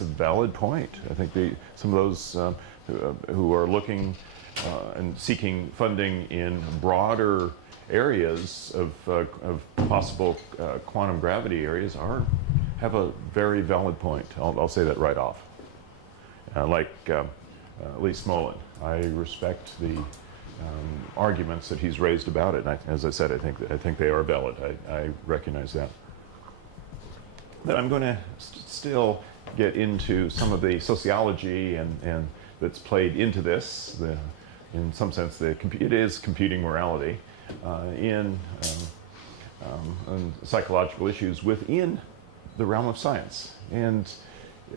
a valid point. I think some of those who are looking and seeking funding in broader areas of possible quantum gravity areas have a very valid point. I'll say that right off. Like Lee Smolin, I respect the arguments that he's raised about it. And as I said, I think they are valid. I recognize that. But I'm going to still get into some of the sociology and that's played into this. In some sense, it is computing morality in psychological issues within the realm of science. And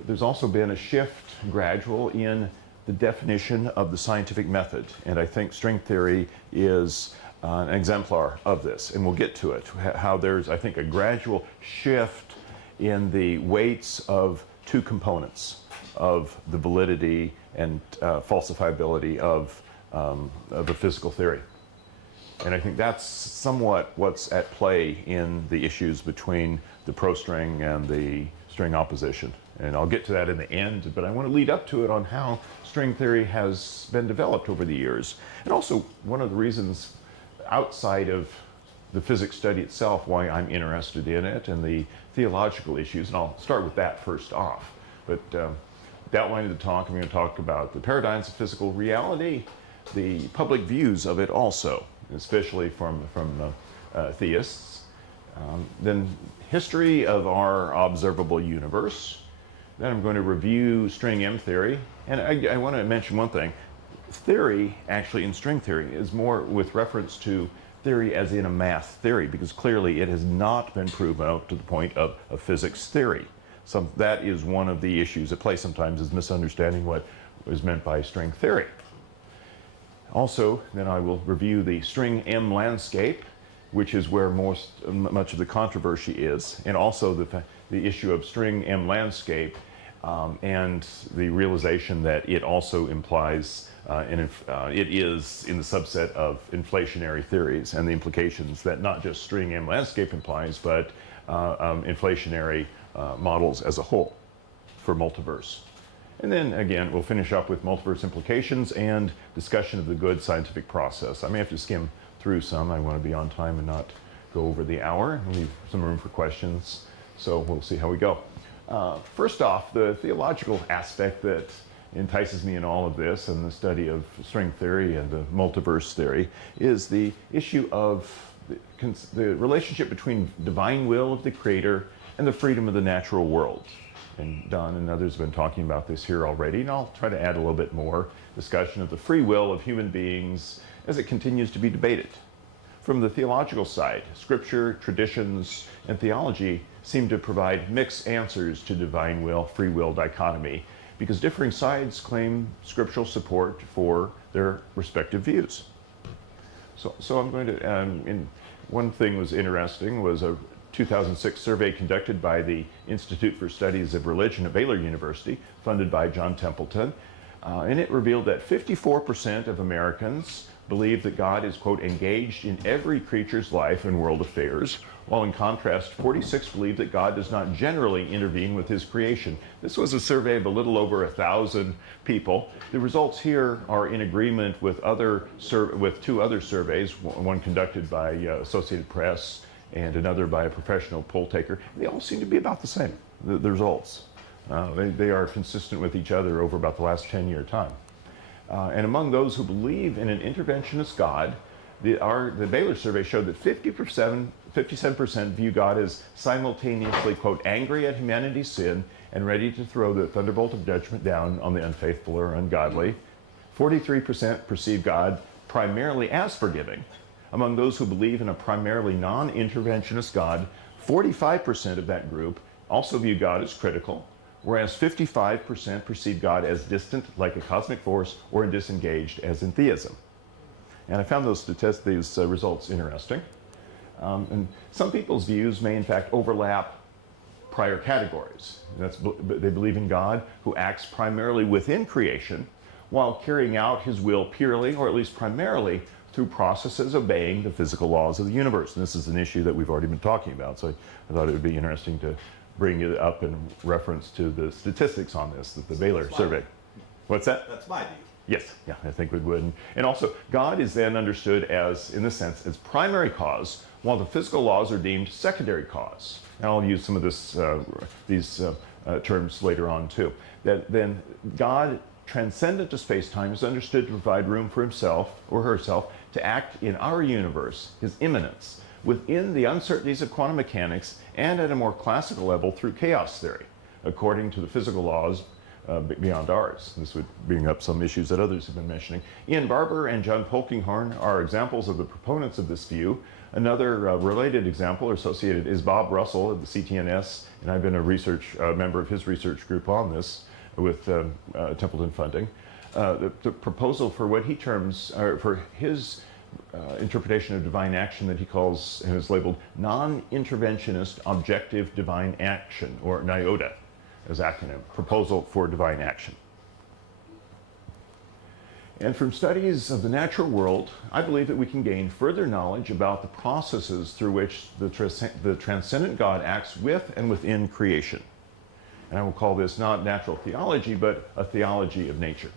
there's also been a shift, gradual, in the definition of the scientific method. And I think string theory is an exemplar of this. And we'll get to it, how there's, I think, a gradual shift in the weights of two components of the validity and falsifiability of a physical theory. And I think that's somewhat what's at play in the issues between the pro-string and the string opposition. And I'll get to that in the end, but I want to lead up to it on how string theory has been developed over the years. And also, one of the reasons outside of the physics study itself why I'm interested in it and the theological issues, and I'll start with that first off. But the outline of the talk, I'm going to talk about the paradigms of physical reality, the public views of it also, especially from theists, then history of our observable universe. Then I'm going to review string M theory, and I want to mention one thing. Theory, actually, in string theory, is more with reference to theory as in a math theory, because clearly it has not been proven up to the point of a physics theory. So that is one of the issues at play sometimes, is misunderstanding what is meant by string theory. Also, then I will review the string M landscape, which is where much of the controversy is, and also the issue of string M landscape and the realization that it also implies, it is in the subset of inflationary theories, and the implications that not just string M landscape implies, but inflationary models as a whole for multiverse. And then again, we'll finish up with multiverse implications and discussion of the good scientific process. I may have to skim through some. I want to be on time and not go over the hour and leave some room for questions. So we'll see how we go. First off, the theological aspect that entices me in all of this and the study of string theory and the multiverse theory is the issue of the relationship between divine will of the creator and the freedom of the natural world. And Don and others have been talking about this here already, and I'll try to add a little bit more discussion of the free will of human beings as it continues to be debated. From the theological side, scripture, traditions, and theology seem to provide mixed answers to divine will, free will dichotomy, because differing sides claim scriptural support for their respective views. So I'm going to, one thing was interesting was a 2006 survey conducted by the Institute for Studies of Religion at Baylor University, funded by John Templeton, and it revealed that 54% of Americans believe that God is, quote, engaged in every creature's life and world affairs, while in contrast, 46% believe that God does not generally intervene with his creation. This was a survey of a little over 1,000 people. The results here are in agreement with two other surveys, one conducted by Associated Press and another by a professional poll taker. They all seem to be about the same, the results. They are consistent with each other over about the last 10-year time. And among those who believe in an interventionist God, the Baylor survey showed that 57% view God as simultaneously, quote, angry at humanity's sin and ready to throw the thunderbolt of judgment down on the unfaithful or ungodly. 43% perceive God primarily as forgiving. Among those who believe in a primarily non-interventionist God, 45% of that group also view God as critical, whereas 55% perceive God as distant, like a cosmic force, or disengaged, as in theism. And I found these results interesting. And some people's views may in fact overlap prior categories. They believe in God who acts primarily within creation, while carrying out his will purely, or at least primarily, through processes obeying the physical laws of the universe. And this is an issue that we've already been talking about, so I thought it would be interesting to bring it up in reference to the statistics on this, that the Baylor survey. What's that? That's my view. Yes, yeah, I think we would. And also, God is then understood as, in this sense, as primary cause, while the physical laws are deemed secondary cause. And I'll use some of these terms later on too. That then God, transcendent to space-time, is understood to provide room for himself or herself to act in our universe, his immanence, within the uncertainties of quantum mechanics and at a more classical level through chaos theory, according to the physical laws beyond ours. This would bring up some issues that others have been mentioning. Ian Barber and John Polkinghorne are examples of the proponents of this view. Another related example or associated is Bob Russell of the CTNS, and I've been a member of his research group on this with Templeton funding. The proposal for what he terms, for his interpretation of divine action that he calls and is labeled non-interventionist objective divine action, or NIOTA as acronym, Proposal for Divine Action. And from studies of the natural world, I believe that we can gain further knowledge about the processes through which the transcendent God acts with and within creation. And I will call this not natural theology, but a theology of nature.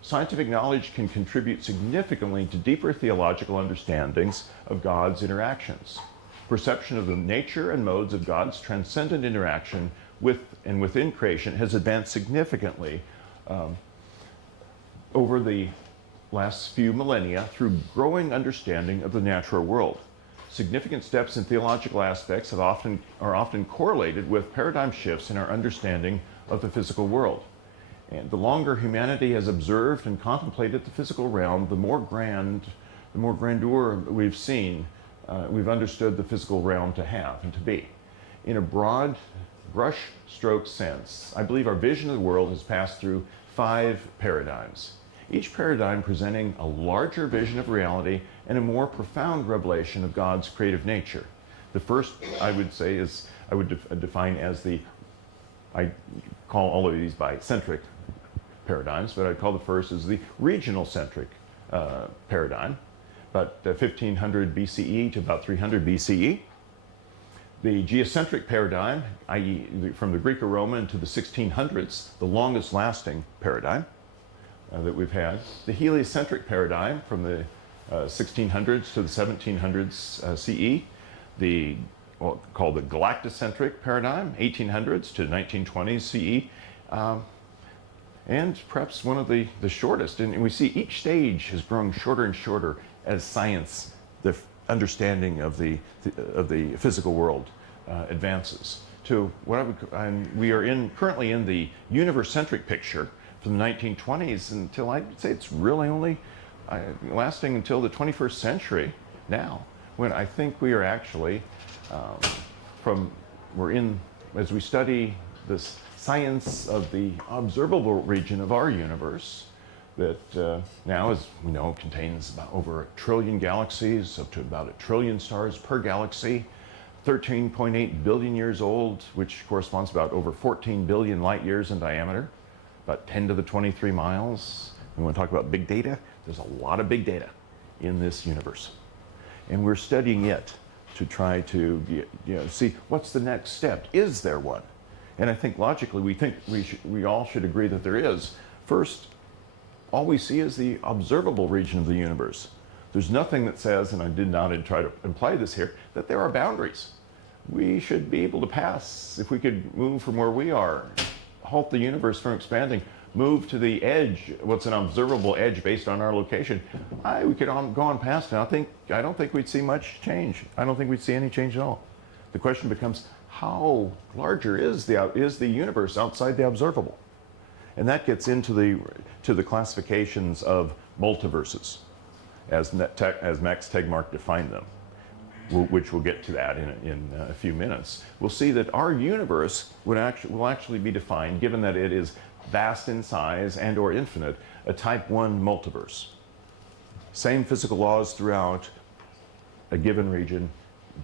Scientific knowledge can contribute significantly to deeper theological understandings of God's interactions. Perception of the nature and modes of God's transcendent interaction with and within creation has advanced significantly over the last few millennia through growing understanding of the natural world. Significant steps in theological aspects are often correlated with paradigm shifts in our understanding of the physical world. And the longer humanity has observed and contemplated the physical realm, the more grandeur we've seen, we've understood the physical realm to have and to be. In a broad brush stroke sense, I believe our vision of the world has passed through 5 paradigms, each paradigm presenting a larger vision of reality and a more profound revelation of God's creative nature. The first, I would say, is, I would define as I call all of these bicentric paradigms, but I'd call the first as the regional centric paradigm, about 1500 BCE to about 300 BCE. The geocentric paradigm, i.e. from the Greco-Roman to the 1600s, the longest lasting paradigm that we've had. The heliocentric paradigm from the 1600s to the 1700s CE. The called the galactocentric paradigm, 1800s to 1920s CE. And perhaps one of the shortest, and we see each stage has grown shorter and shorter as science, the understanding of the physical world advances to what we are currently in the universe-centric picture from the 1920s until I'd say it's really only lasting until the 21st century now, when I think we are actually as we study this science of the observable region of our universe that now, as we know, contains about over 1 trillion galaxies, up to about 1 trillion stars per galaxy, 13.8 billion years old, which corresponds to about over 14 billion light years in diameter, about 10 to the 23 miles. We want to talk about big data. There's a lot of big data in this universe. And we're studying it to try to see what's the next step. Is there one? And I think logically we all should agree that there is. First, all we see is the observable region of the universe. There's nothing that says, and I did not try to imply this here, that there are boundaries. We should be able to pass, if we could move from where we are, halt the universe from expanding, move to the edge, what's an observable edge based on our location, we could go on past it. I don't think we'd see much change. I don't think we'd see any change at all. The question becomes, how larger is the universe outside the observable? And that gets into the classifications of multiverses, as Max Tegmark defined them, which we'll get to that in a few minutes. We'll see that our universe will actually be defined, given that it is vast in size and or infinite, a type 1 multiverse. Same physical laws throughout a given region,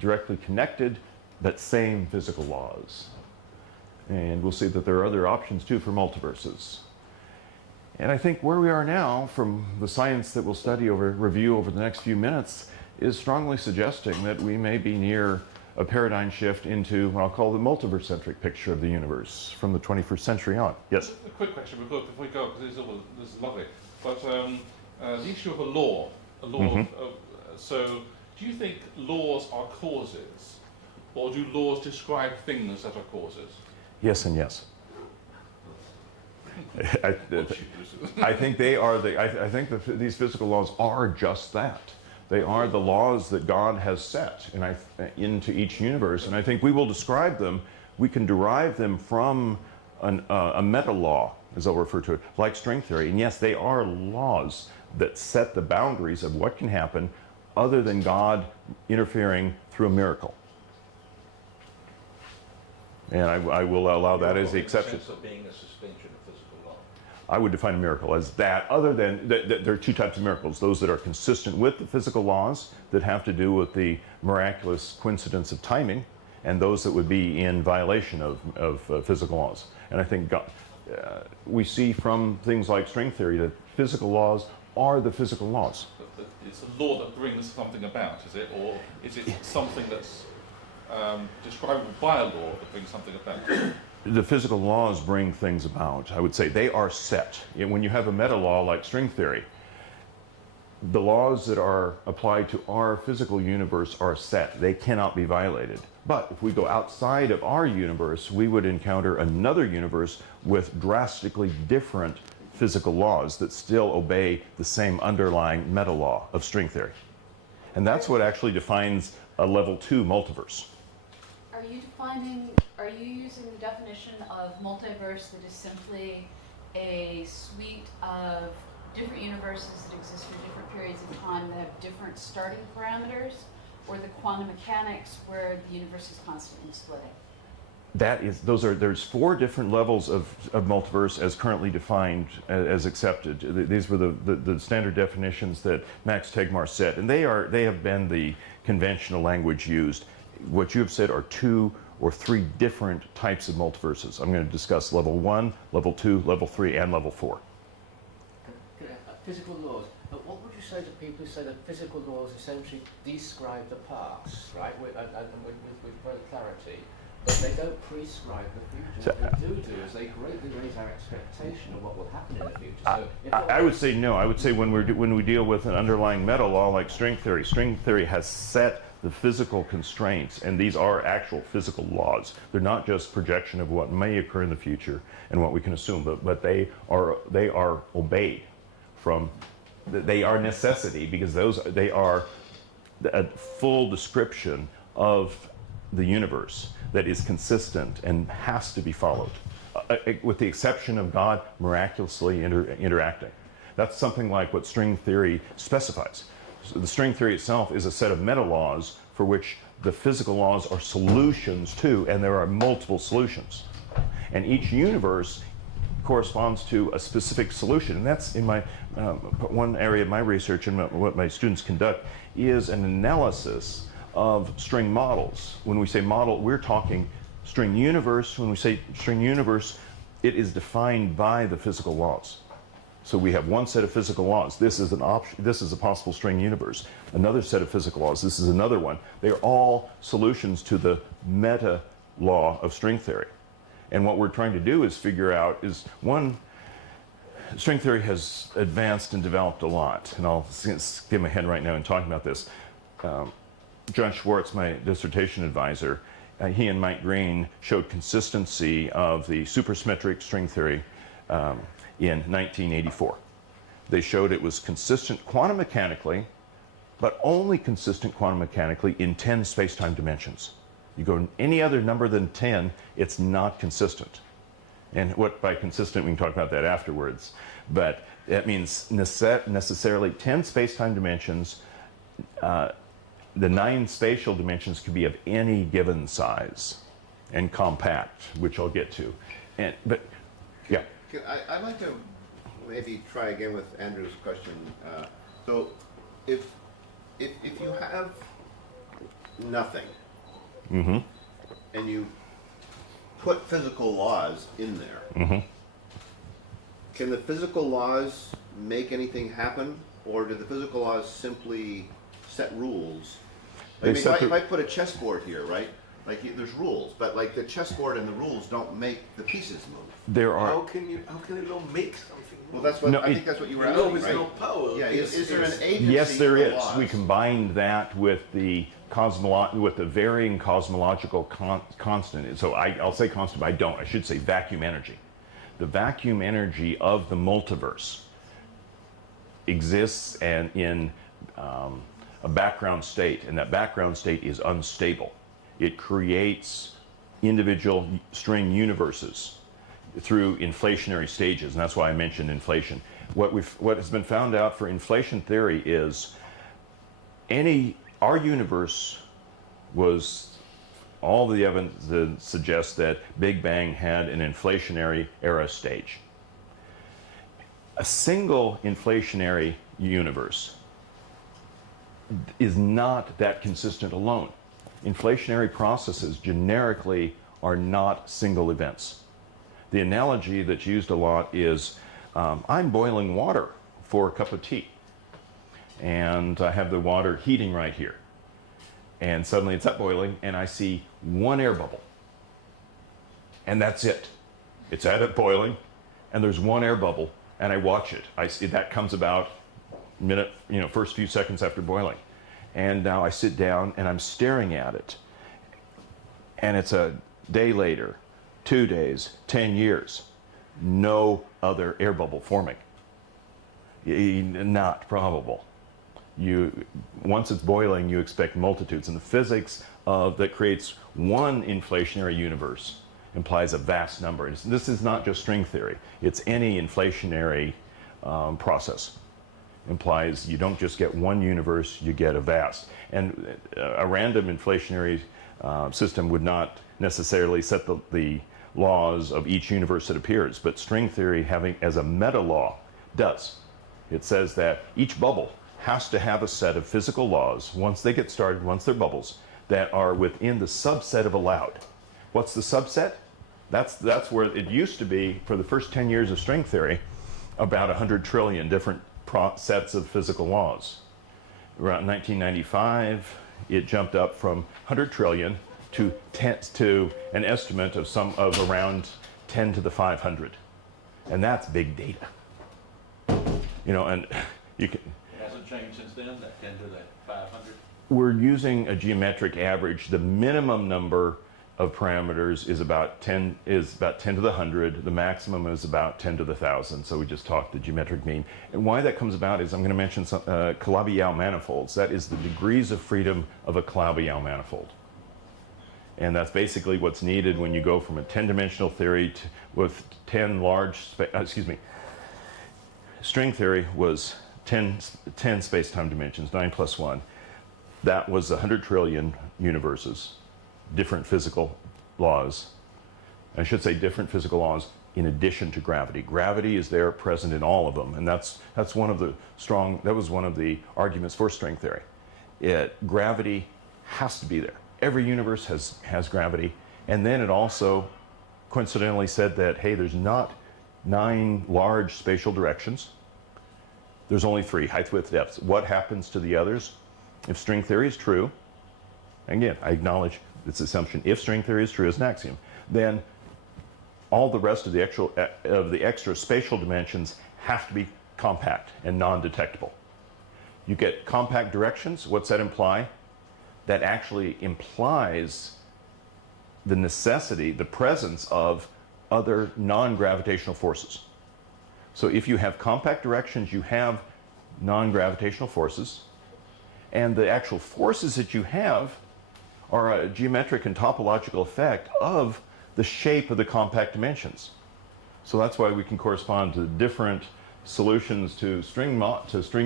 directly connected, but same physical laws. And we'll see that there are other options too for multiverses. And I think where we are now, from the science that we'll review over the next few minutes, is strongly suggesting that we may be near a paradigm shift into what I'll call the multiverse-centric picture of the universe from the 21st century on. Yes? A quick question before we go, because this is lovely. But the issue of a law so do you think laws are causes, or do laws describe things that are causes? Yes and yes. I think they are I think these physical laws are just that. They are the laws that God has set into each universe, and I think we will describe them. We can derive them from a meta law, as I'll refer to it, like string theory. And yes, they are laws that set the boundaries of what can happen other than God interfering through a miracle. And I will allow that as the exception. In the sense of being a suspension of physical law. I would define a miracle as that, other than there are two types of miracles: those that are consistent with the physical laws that have to do with the miraculous coincidence of timing, and those that would be in violation of physical laws. And I think we see from things like string theory that physical laws are the physical laws. But it's a law that brings something about, is it? Or is it something that's describable by a law that brings something about? The physical laws bring things about. I would say they are set. When you have a meta law like string theory, the laws that are applied to our physical universe are set. They cannot be violated. But if we go outside of our universe, we would encounter another universe with drastically different physical laws that still obey the same underlying meta law of string theory. And that's what actually defines a level 2 multiverse. Are you using the definition of multiverse that is simply a suite of different universes that exist for different periods of time that have different starting parameters, or the quantum mechanics where the universe is constantly splitting? There's 4 different levels of multiverse as currently defined, as accepted. These were the standard definitions that Max Tegmark set, and they have been the conventional language used. What you have said are 2 or 3 different types of multiverses. I'm going to discuss level 1, level 2, level 3, and level 4. Physical laws. What would you say to people who say that physical laws essentially describe the past, right, and with great clarity, but they don't prescribe the future? What they do is they greatly raise our expectation of what will happen in the future. So I would say no. I would say when we deal with an underlying meta law like string theory has set the physical constraints, and these are actual physical laws. They're not just projection of what may occur in the future and what we can assume, but they are obeyed. They are necessity, because they are a full description of the universe that is consistent and has to be followed, with the exception of God miraculously interacting. That's something like what string theory specifies. So the string theory itself is a set of meta laws for which the physical laws are solutions to, and there are multiple solutions. And each universe corresponds to a specific solution, and that's in my one area of my research and what my students conduct is an analysis of string models. When we say model, we're talking string universe. When we say string universe, it is defined by the physical laws. So we have one set of physical laws. This is this is a possible string universe. Another set of physical laws. This is another one. They are all solutions to the meta law of string theory. And what we're trying to do is figure out is, one, string theory has advanced and developed a lot. And I'll skip ahead right now in talking about this. John Schwartz, my dissertation advisor, he and Mike Green showed consistency of the supersymmetric string theory in 1984. They showed it was consistent quantum mechanically, but only consistent quantum mechanically in 10 space-time dimensions. You go any other number than 10, it's not consistent. And what by consistent, we can talk about that afterwards. But that means necessarily 10 space-time dimensions. The 9 spatial dimensions could be of any given size and compact, which I'll get to. But yeah. I'd like to maybe try again with Andrew's question. So if you have nothing, mm-hmm. and you put physical laws in there, mm-hmm. can the physical laws make anything happen, or do the physical laws simply set rules I mean, set if I put a chessboard here, right? Like there's rules, but like the chessboard and the rules don't make the pieces move. there How are, can it not make something? Well, that's what No, I it- think that's what you were No, asking, it's right? not power. Yeah, is there an It's- agency? yes, there for is. laws? We combined that with the with the varying cosmological constant. So I'll say constant, but I should say vacuum energy. The vacuum energy of the multiverse exists and in a background state, and that background state is unstable. It creates individual string universes through inflationary stages, and that's why I mentioned inflation. What has been found out for inflation theory is our universe was, all the evidence that suggests that Big Bang had an inflationary era stage. A single inflationary universe is not that consistent alone. Inflationary processes generically are not single events. The analogy that's used a lot is I'm boiling water for a cup of tea, and I have the water heating right here, and suddenly it's up boiling and I see one air bubble, and that's it. It's at it boiling and there's one air bubble, and I watch it. I see that comes about first few seconds after boiling, and now I sit down and I'm staring at it, and it's a day later, 2 days, 10 years, no other air bubble forming. Not probable. Once it's boiling, you expect multitudes, and the physics that creates one inflationary universe implies a vast number. This is not just string theory. It's any inflationary process. Implies you don't just get one universe, you get a vast. And a random inflationary system would not necessarily set the laws of each universe that appears, but string theory, having as a meta law, does. It says that each bubble has to have a set of physical laws once they get started, once they're bubbles, that are within the subset of allowed. What's the subset? That's where it used to be for the first 10 years of string theory, about 100 trillion different sets of physical laws. Around 1995, it jumped up from 100 trillion to an estimate of around 10 to the 500, and that's big data. And you can. It hasn't changed since then, that 10 to that 500? We're using a geometric average. The minimum number of parameters is about 10 to the 100. The maximum is about 10 to the 1,000. So we just talked the geometric mean. And why that comes about is I'm going to mention some Calabi-Yau manifolds. That is the degrees of freedom of a Calabi-Yau manifold. And that's basically what's needed when you go from a 10-dimensional theory with 10 string theory was 10 space-time dimensions, 9 plus 1. That was 100 trillion universes, different physical laws. I should say different physical laws in addition to gravity. Gravity is there, present in all of them, and that was one of the arguments for string theory. Gravity has to be there. Every universe has gravity, and then it also coincidentally said that, hey, there's not 9 large spatial directions. There's only 3, height, width, depth. What happens to the others? If string theory is true, again, I acknowledge this assumption, if string theory is true as an axiom, then all the rest of the extra spatial dimensions have to be compact and non-detectable. You get compact directions. What's that imply? That actually implies the necessity, the presence of other non-gravitational forces. So if you have compact directions, you have non-gravitational forces, and the actual forces that you have are a geometric and topological effect of the shape of the compact dimensions. So that's why we can correspond to different solutions to string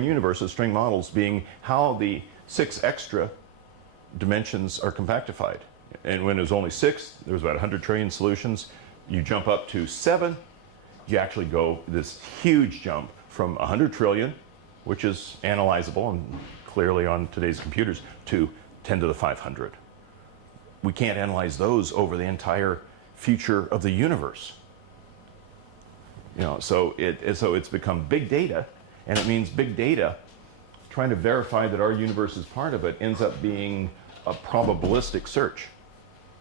universes, string models being how the 6 extra dimensions are compactified. And when it was only 6, there was about 100 trillion solutions. You jump up to 7, you actually go this huge jump from 100 trillion, which is analyzable and clearly on today's computers, to 10 to the 500. We can't analyze those over the entire future of the universe. So it's become big data, and it means big data trying to verify that our universe is part of it ends up being a probabilistic search.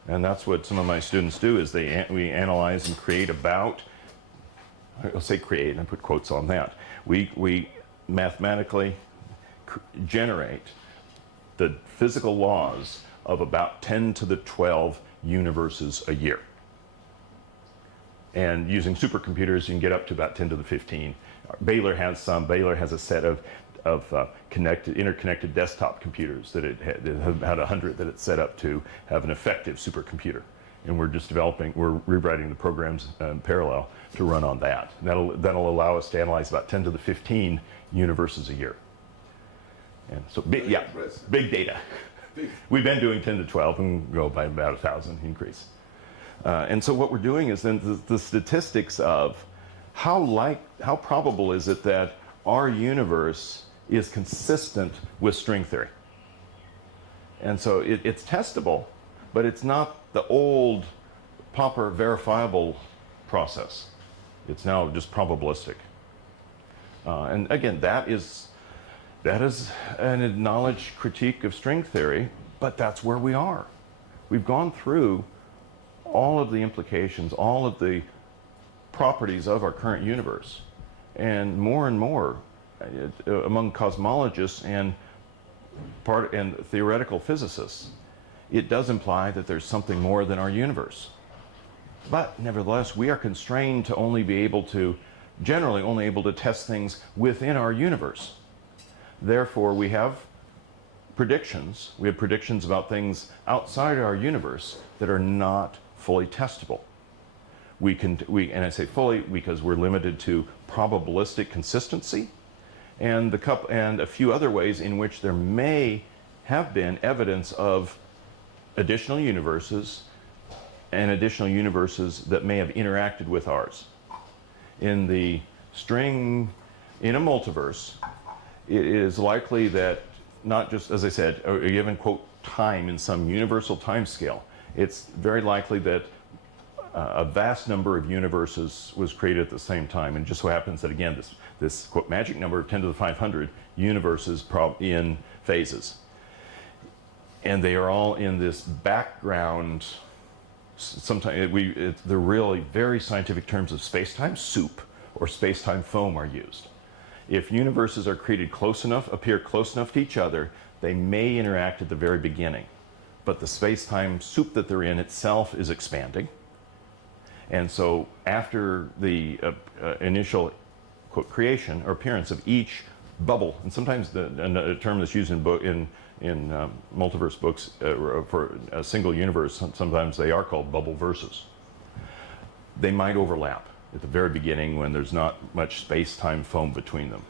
And that's what some of my students do is we analyze and create about, I'll say create, and I put quotes on that. We mathematically generate the physical laws of about 10 to the 12 universes a year. And using supercomputers, you can get up to about 10 to the 15. Baylor has some. Baylor has a set of interconnected desktop computers that it had 100 that it's set up to have an effective supercomputer. And we're just we're rewriting the programs in parallel to run on that. And that'll allow us to analyze about 10 to the 15 universes a year. And so, big data. We've been doing 10 to 12 and go by about 1,000 increase. And so what we're doing is then the statistics of how probable is it that our universe is consistent with string theory. And so it's testable, but it's not the old proper verifiable process. It's now just probabilistic. And again, that is an acknowledged critique of string theory, but that's where we are. We've gone through all of the implications, all of the properties of our current universe. And more among cosmologists and theoretical physicists, it does imply that there's something more than our universe. But nevertheless, we are constrained to generally only able to test things within our universe. Therefore, we have predictions. We have predictions about things outside our universe that are not fully testable. And I say fully because we're limited to probabilistic consistency and a few other ways in which there may have been evidence of additional universes and additional universes that may have interacted with ours. In a multiverse, it is likely that not just, as I said, a given, quote, time in some universal time scale, it's very likely that a vast number of universes was created at the same time. And just so happens that, again, this quote, magic number of 10 to the 500 universes in phases. And they are all in this background, sometimes the really very scientific terms of space-time soup or space-time foam are used. If universes are created appear close enough to each other, they may interact at the very beginning. But the space-time soup that they're in itself is expanding. And so after the initial, quote, creation or appearance of each bubble, and sometimes a term that's used in multiverse books for a single universe, sometimes they are called bubble verses. They might overlap at the very beginning when there's not much space-time foam between them.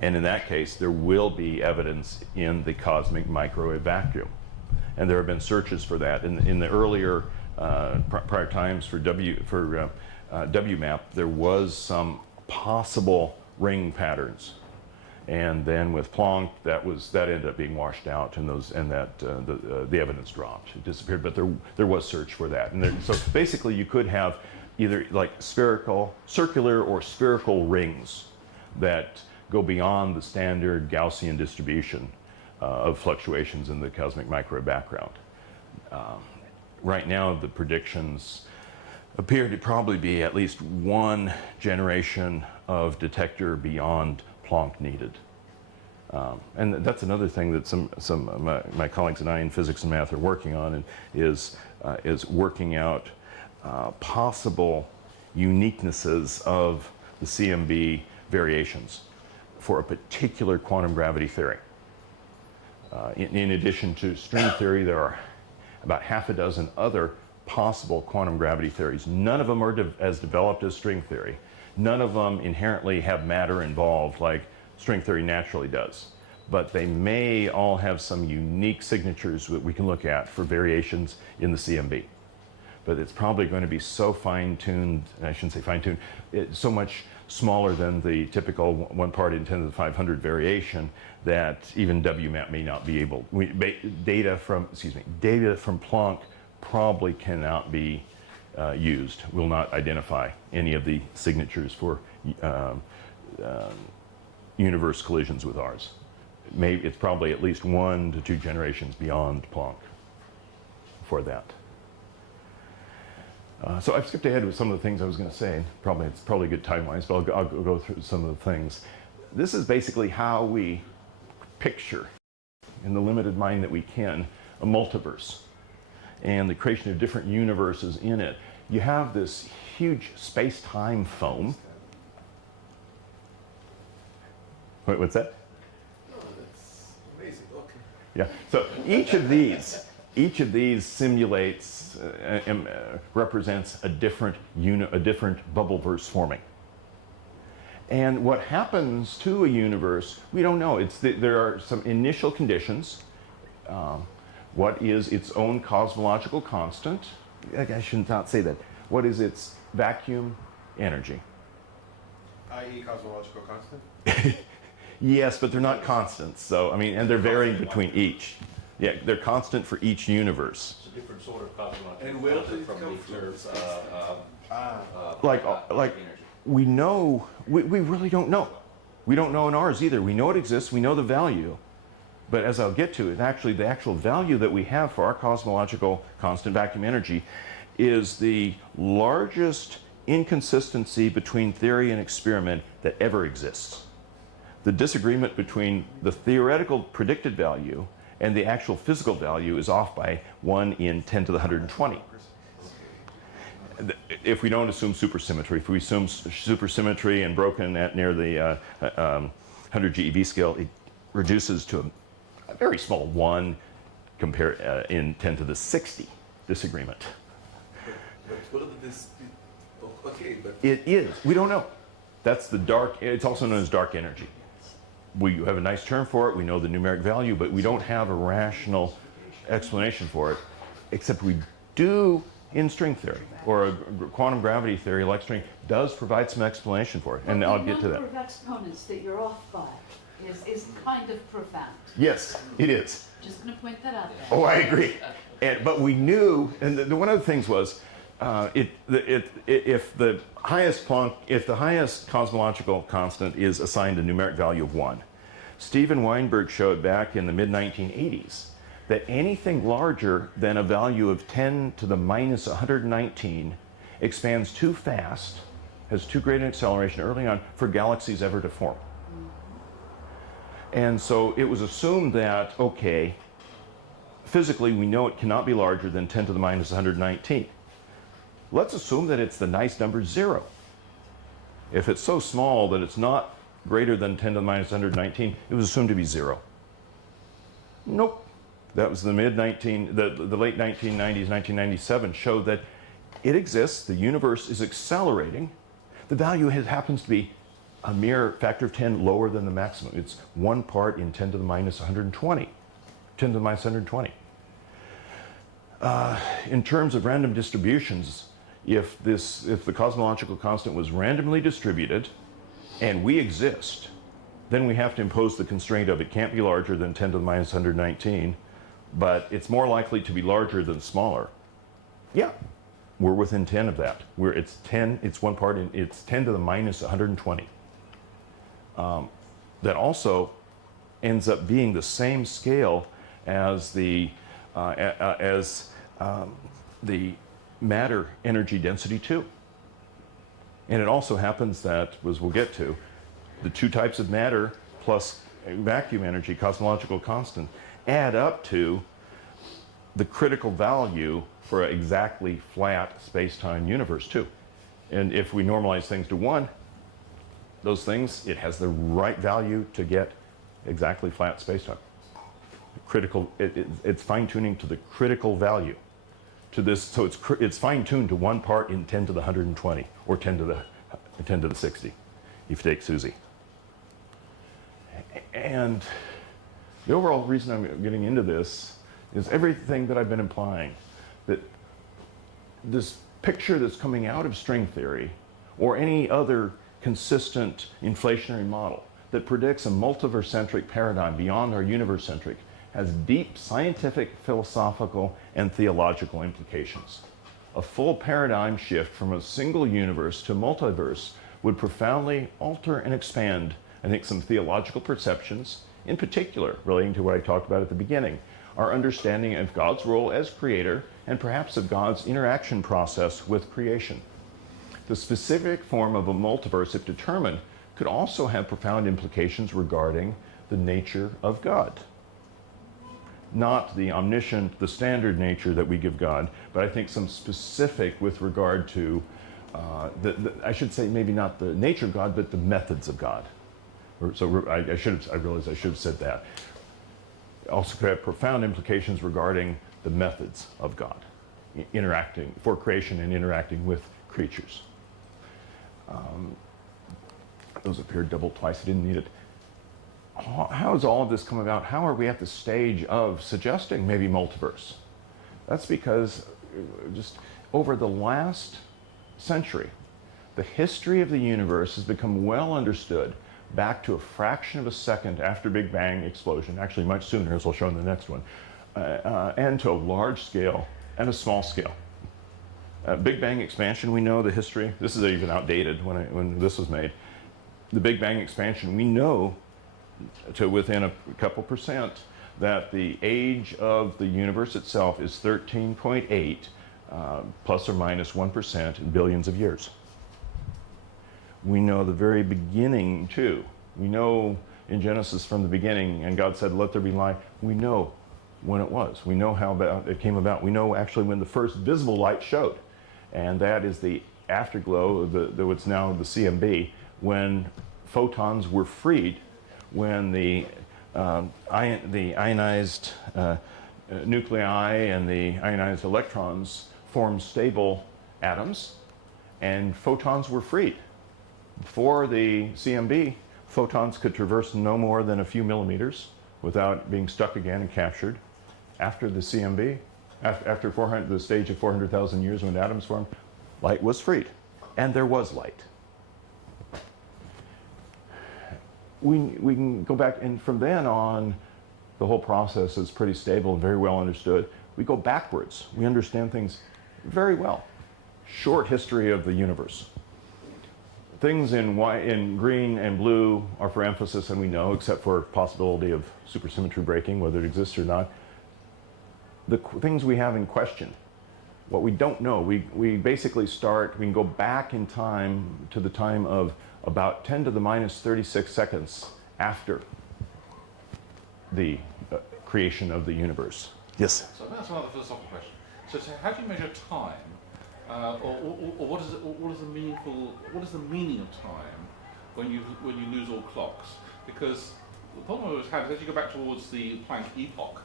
And in that case, there will be evidence in the cosmic microwave vacuum. And there have been searches for that. In the earlier prior times for WMAP, there was some possible ring patterns. And then with Planck, that ended up being washed out, and the evidence dropped. It disappeared, but there was search for that. And so basically, you could have either like circular or spherical rings that go beyond the standard Gaussian distribution of fluctuations in the cosmic microwave background. Right now, the predictions appear to probably be at least one generation of detector beyond Planck needed. And that's another thing that some of my colleagues and I in physics and math are working on, and is working out possible uniquenesses of the CMB variations for a particular quantum gravity theory. In addition to string theory, there are about half a dozen other possible quantum gravity theories. None of them are as developed as string theory. None of them inherently have matter involved like string theory naturally does. But they may all have some unique signatures that we can look at for variations in the CMB. But it's probably going to be so fine-tuned, I shouldn't say fine-tuned, it's so much smaller than the typical 1 part in 10 to the 500 variation that even WMAP may not be able. Data from Planck probably cannot be used, will not identify any of the signatures for universe collisions with ours. maybe it's probably at least 1 to 2 generations beyond Planck for that. So I've skipped ahead with some of the things I was going to say. It's probably good time-wise, but I'll go through some of the things. This is basically how we picture, in the limited mind that we can, a multiverse and the creation of different universes in it. You have this huge space-time foam. Wait, what's that? Oh, that's amazing. Okay. Yeah. So each of these simulates, represents a different bubbleverse forming. And what happens to a universe, we don't know. There are some initial conditions. What is its own cosmological constant? I should not say that. What is its vacuum energy? I.e. cosmological constant? Yes, but they're not constants. So, I mean, and they're varying between each. Yeah, they're constant for each universe. It's a different sort of cosmology. And where does it from come the from? observed, Like energy. we know, we really don't know. We don't know in ours either. We know it exists, we know the value, but as I'll get to, the actual value that we have for our cosmological constant vacuum energy is the largest inconsistency between theory and experiment that ever exists. The disagreement between the theoretical predicted value and the actual physical value is off by 1 in 10 to the 120. If we don't assume supersymmetry, if we assume supersymmetry and broken at near the 100 GeV scale, it reduces to a very small 1 in 10 to the 60 disagreement. But what are this? Okay, but It is. We don't know. That's the dark, it's also known as dark energy. We have a nice term for it. We know the numeric value, but we don't have a rational explanation for it, except we do in string theory, or a quantum gravity theory like string does provide some explanation for it, and I'll get to The that. number of exponents that you're off by is kind of profound. Yes, it is. Just going to point that out there. Oh, I agree. But we knew, and one of the things was, if the highest cosmological constant is assigned a numeric value of 1, Steven Weinberg showed back in the mid-1980s that anything larger than a value of 10 to the minus 119 expands too fast, has too great an acceleration early on for galaxies ever to form. And so it was assumed that, okay, physically we know it cannot be larger than 10 to the minus 119. Let's assume that it's the nice number 0. If it's so small that it's not greater than 10 to the minus 119, it was assumed to be 0. Nope. That was the late 1990s, 1997 showed that it exists, the universe is accelerating. The value happens to be a mere factor of 10 lower than the maximum. It's 1 part in 10 to the minus 120. 10 to the minus 120. In terms of random distributions, if the cosmological constant was randomly distributed and we exist, then we have to impose the constraint of it can't be larger than 10 to the minus 119, but it's more likely to be larger than smaller. Yeah, we're within 10 of that. It's 10 to the minus 120. That also ends up being the same scale as the matter energy density 2. And it also happens that, as we'll get to, the 2 types of matter plus vacuum energy, cosmological constant, add up to the critical value for an exactly flat space-time universe too. And if we normalize things to 1, those things, it has the right value to get exactly flat space-time. It's fine-tuning to the critical value to this, so it's fine-tuned to 1 part in 10 to the 120 or 10 to the 60 if you take Susie. And the overall reason I'm getting into this is everything that I've been implying, that this picture that's coming out of string theory or any other consistent inflationary model that predicts a multiverse-centric paradigm beyond our universe-centric has deep scientific, philosophical, and theological implications. A full paradigm shift from a single universe to a multiverse would profoundly alter and expand, I think, some theological perceptions in particular relating to what I talked about at the beginning, our understanding of God's role as creator and perhaps of God's interaction process with creation. The specific form of a multiverse, if determined, could also have profound implications regarding the nature of God. Not the omniscient, the standard nature that we give God, but I think some specific with regard to, I should say maybe not the nature of God, but the methods of God. So I realize I should have said that. Also could have profound implications regarding the methods of God, interacting, for creation and interacting with creatures. Those appeared doubled twice, I didn't need it. How has all of this come about? How are we at the stage of suggesting maybe multiverse? That's because just over the last century, the history of the universe has become well understood back to a fraction of a second after Big Bang explosion, actually much sooner, as I'll show in the next one, and to a large scale and a small scale. Big Bang expansion, we know the history. This is even outdated when this was made. The Big Bang expansion, we know to within a couple percent that the age of the universe itself is 13.8 plus or minus 1% in billions of years. We know the very beginning too. We know in Genesis from the beginning, and God said, let there be light. We know when it was. We know how it came about. We know actually when the first visible light showed, and that is the afterglow of what's now the CMB, when photons were freed, when the ionized nuclei and the ionized electrons formed stable atoms, and photons were freed. Before the CMB, photons could traverse no more than a few millimeters without being stuck again and captured. After the CMB, after the stage of 400,000 years when atoms formed, light was freed, and there was light. We can go back, and from then on, the whole process is pretty stable and very well understood. We go backwards. We understand things very well. Short history of the universe. Things in green and blue are for emphasis, and we know, except for possibility of supersymmetry breaking, whether it exists or not. The things we have in question, what we don't know, we basically start, we can go back in time to the time of about 10 to the minus 36 seconds after the creation of the universe. Yes? So that's another philosophical question. So how do you measure time? Or what is the meaning of time when you lose all clocks? Because the problem I always have is as you go back towards the Planck epoch,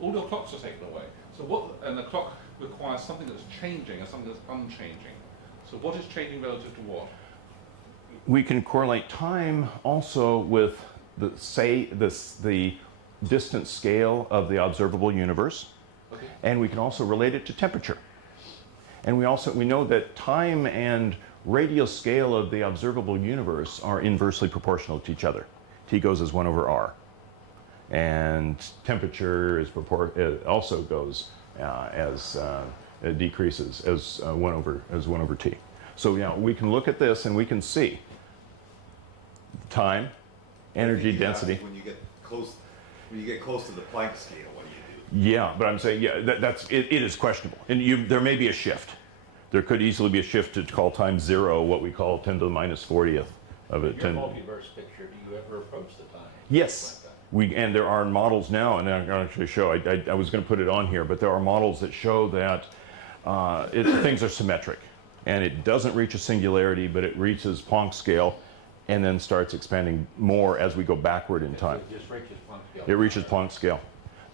all your clocks are taken away. So and the clock requires something that's changing and something that's unchanging. So what is changing relative to what? We can correlate time also with the distance scale of the observable universe, okay. And we can also relate it to temperature. And we know that time and radial scale of the observable universe are inversely proportional to each other. T goes as 1 over r. And temperature also goes it decreases as 1 over t. So yeah, we can look at this and we can see time, energy density. When you get close to the Planck scale, what do you do? Yeah, but I'm saying, yeah, it is questionable. And there may be a shift. There could easily be a shift to call time 0, what we call 10 to the minus 40th of it. In your multiverse picture, do you ever approach the time? Yes. And there are models now, and I'm going to actually show, I was going to put it on here, but there are models that show that things are symmetric. And it doesn't reach a singularity, but it reaches Planck scale and then starts expanding more as we go backward in time. It just reaches Planck scale. It reaches Planck scale.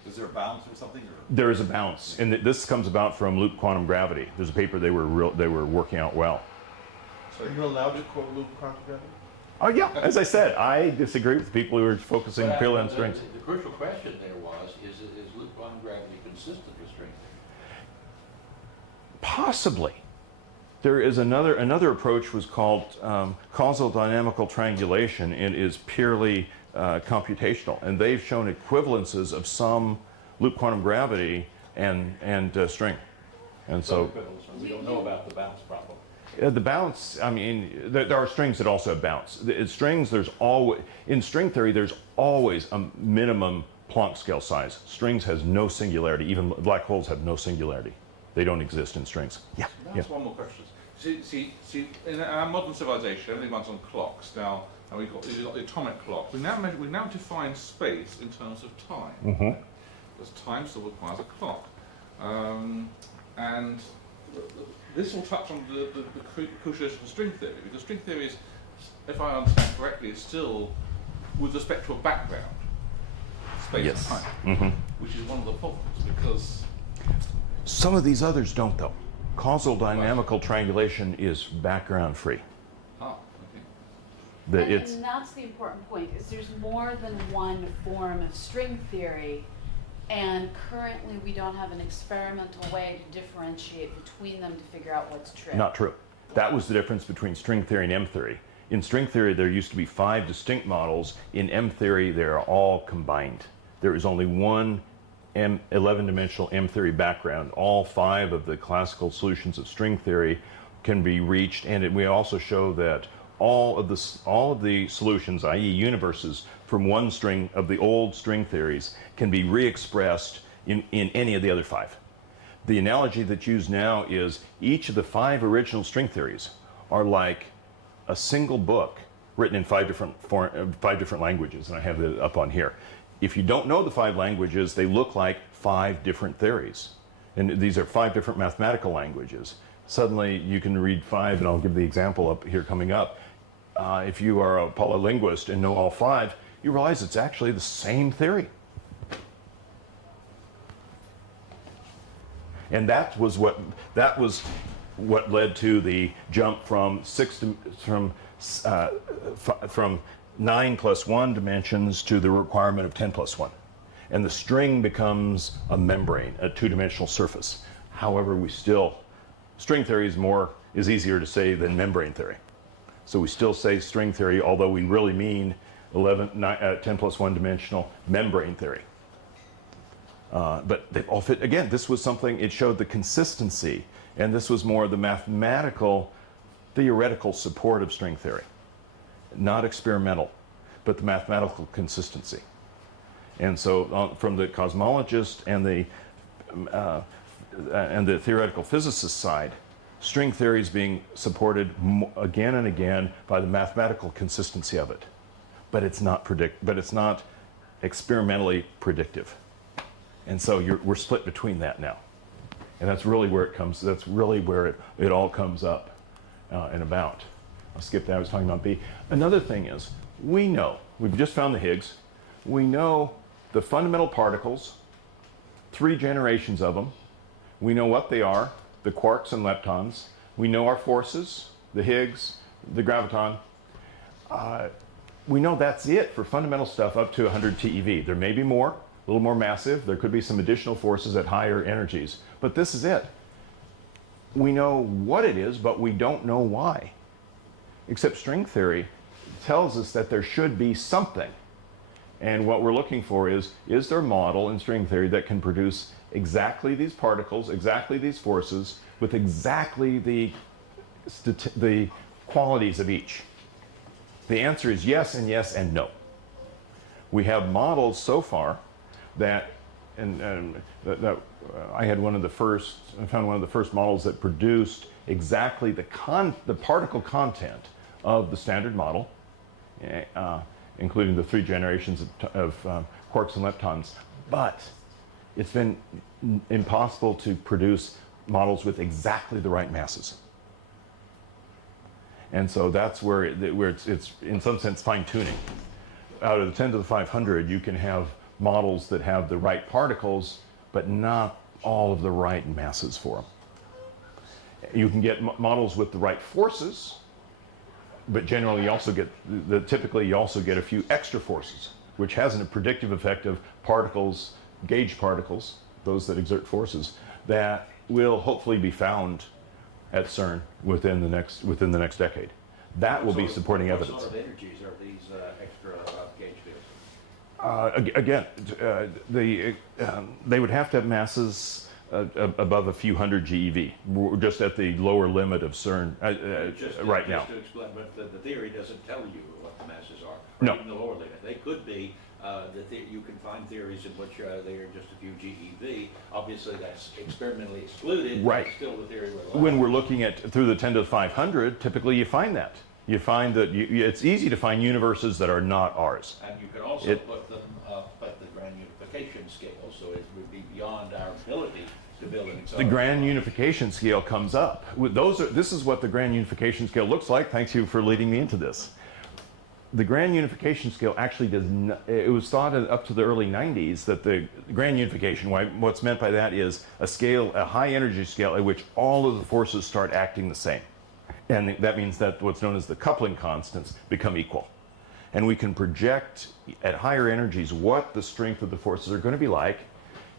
Is there a bounce or something? There is a bounce, and this comes about from loop quantum gravity. There's a paper they were working out well. So are you allowed to quote loop quantum gravity? Oh yeah, as I said, I disagree with the people who are focusing purely on strings. The crucial question there was, is loop quantum gravity consistent with string theory? Possibly. There is another approach was called Causal Dynamical Triangulation. It is purely computational, and they've shown equivalences of some loop quantum gravity and string. And so We don't know about the bounce problem. The bounce, I mean, there are strings that also have bounce. In strings, there's always, in string theory, there's always a minimum Planck scale size. Strings has no singularity. Even black holes have no singularity. They don't exist in strings. Yeah. That's one more question. See, in our modern civilization, everything runs on clocks. Now, and we've got the atomic clock. We now define space in terms of time. Mm-hmm. Because time still requires a clock. And this will touch on the crucialization of string theory, because string theory is, if I understand correctly, is still with respect to a background, space Yes. and time, Mm-hmm. which is one of the problems, because Some of these others don't, though. Causal dynamical triangulation is background free. okay. And that's the important point, is there's more than one form of string theory, and currently we don't have an experimental way to differentiate between them to figure out what's true. Not true. That was the difference between string theory and M theory. In string theory, there used to be 5 distinct models. In M theory, they are all combined. There is only one 11-dimensional M theory background. All 5 of the classical solutions of string theory can be reached, and we also show that all of the solutions, i.e. universes, from one string of the old string theories can be re-expressed in any of the other 5. The analogy that's used now is each of the 5 original string theories are like a single book written in 5 different languages, and I have it up on here. If you don't know the 5 languages, they look like 5 different theories. And these are 5 different mathematical languages. Suddenly you can read 5, and I'll give the example up here coming up. If you are a polylinguist and know all 5, you realize it's actually the same theory. And that was what led to the jump from 9 plus 1 dimensions to the requirement of 10 plus 1. And the string becomes a membrane, a 2-dimensional surface. However, string theory is easier to say than membrane theory. So we still say string theory, although we really mean 10 plus 1 dimensional membrane theory. But they all fit. Again, this was something, it showed the consistency, and this was more the mathematical, theoretical support of string theory. Not experimental, but the mathematical consistency. And so from the cosmologist and the theoretical physicist side, string theory is being supported again and again by the mathematical consistency of it. But it's not experimentally predictive. And so we're split between that now. And that's really where it all comes up and about. I'll skip that, I was talking about B. Another thing is, we've just found the Higgs, we know the fundamental particles, 3 generations of them, we know what they are, the quarks and leptons, we know our forces, the Higgs, the graviton. We know that's it for fundamental stuff up to 100 TeV. There may be more, a little more massive, there could be some additional forces at higher energies, but this is it. We know what it is, but we don't know why. Except string theory tells us that there should be something. And what we're looking for is there a model in string theory that can produce exactly these particles, exactly these forces, with exactly the qualities of each? The answer is yes and no. We have models so far that, I found one of the first models that produced exactly the particle content of the standard model, including the 3 generations of quarks and leptons. But it's been impossible to produce models with exactly the right masses. And so that's where it's in some sense fine-tuning. Out of the 10 to the 500, you can have models that have the right particles, but not all of the right masses for them. You can get models with the right forces, but generally you also get, typically you also get a few extra forces, which has a predictive effect of particles, gauge particles, those that exert forces, that will hopefully be found at CERN within the next decade. That will be supporting evidence. What sort of energies are these extra gauge fields? Again, they would have to have masses above a few hundred GeV. We're just at the lower limit of CERN right now. Just to explain, but the theory doesn't tell you what the masses are. No. Or even the lower limit. They could be, you can find theories in which they are just a few GeV. Obviously, that's experimentally excluded. Right. But still, the theory will allow. When we're looking at through the 10 to the 500, typically you find that. You find that it's easy to find universes that are not ours. And you can also put them up at the grand unification scale, so it would be beyond our ability to build an The accelerator. grand unification scale comes up. This is what the grand unification scale looks like. Thanks you for leading me into this. The grand unification scale actually does not, it was thought up to the early 90s that the grand unification, what's meant by that is a high energy scale at which all of the forces start acting the same. And that means that what's known as the coupling constants become equal. And we can project at higher energies what the strength of the forces are going to be like.